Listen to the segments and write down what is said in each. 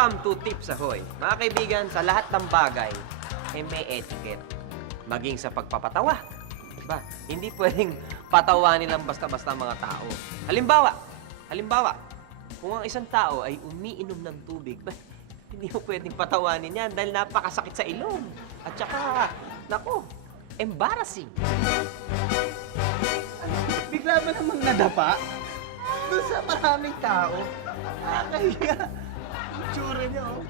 Welcome to Tips Ahoy. Mga kaibigan, sa lahat ng bagay, may etiquette. Maging sa pagpapatawa. Diba? Hindi pwedeng patawanin lang basta-basta mga tao. Halimbawa, kung ang isang tao ay umiinom ng tubig, hindi mo pwedeng patawanin yan dahil napakasakit sa ilong. At saka, naku, embarrassing. Bigla ba namang nadapa? Doon sa maraming tao. Nakakahiya. Ang tsura niya, oh.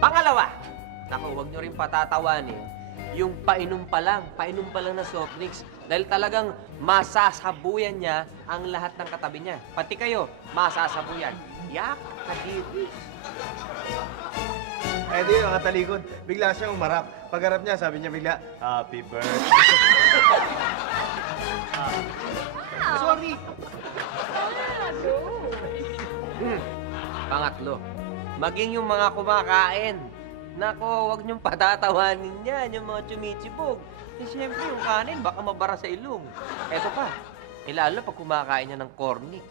Pangalawa, naku, huwag nyo rin patatawanin yung painom pa lang na soft drinks dahil talagang masasabuyan niya ang lahat ng katabi niya. Pati kayo, masasabuyan. Yak, kadiri. Eh di, mga talikod, bigla siyang umarap. Pagharap niya, sabi niya bigla, Happy birthday. Sorry. Pangatlo, maging yung mga kumakain. Nako, huwag niyong patatawanin yan, yung mga chumichibog. Eh, siyempre, yung kanin, baka mabara sa ilong. Eto pa, lalo pag kumakain niya ng cornic.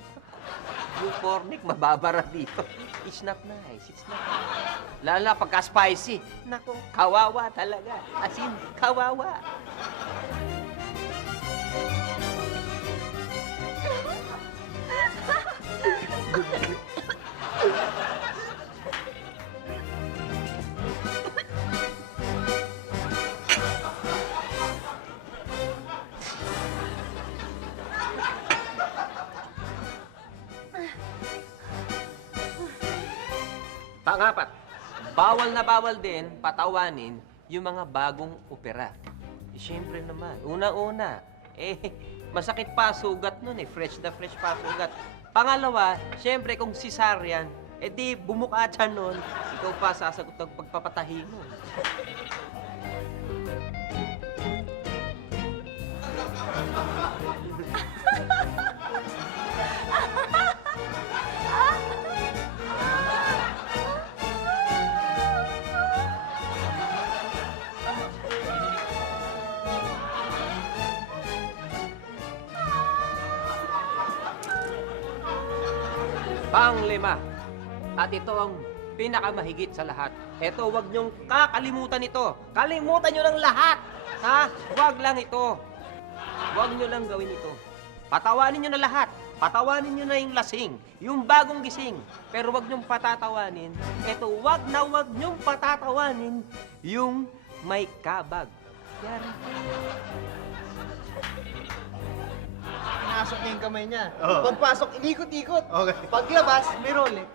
Yung cornic, mababara dito. It's not nice, it's not nice. Lalo na pagka-spicy. Nako, kawawa talaga. As in, kawawa. Pangapat, bawal na bawal din patawanin yung mga bagong opera. Eh, siyempre naman, una-una, masakit pa sugat nun fresh na fresh pa sugat. Pangalawa, siyempre kung cesarean, di bumuka siya nun, ikaw pa sasagot ng pagpapatahi nun. Panglima, at ito ang pinakamahigit sa lahat. Ito, huwag niyong kakalimutan ito. Kalimutan niyo ng lahat. Ha? Huwag lang ito. Huwag niyo lang gawin ito. Patawanin niyo na lahat. Patawanin niyo na yung lasing, yung bagong gising. Pero huwag niyong patatawanin. Ito, huwag niyong patatawanin yung may kabag. Yari. Pinasok niya yung kamay niya. Oo. Pagpasok, inikot-ikot. Okay. Paglabas, may Rolex.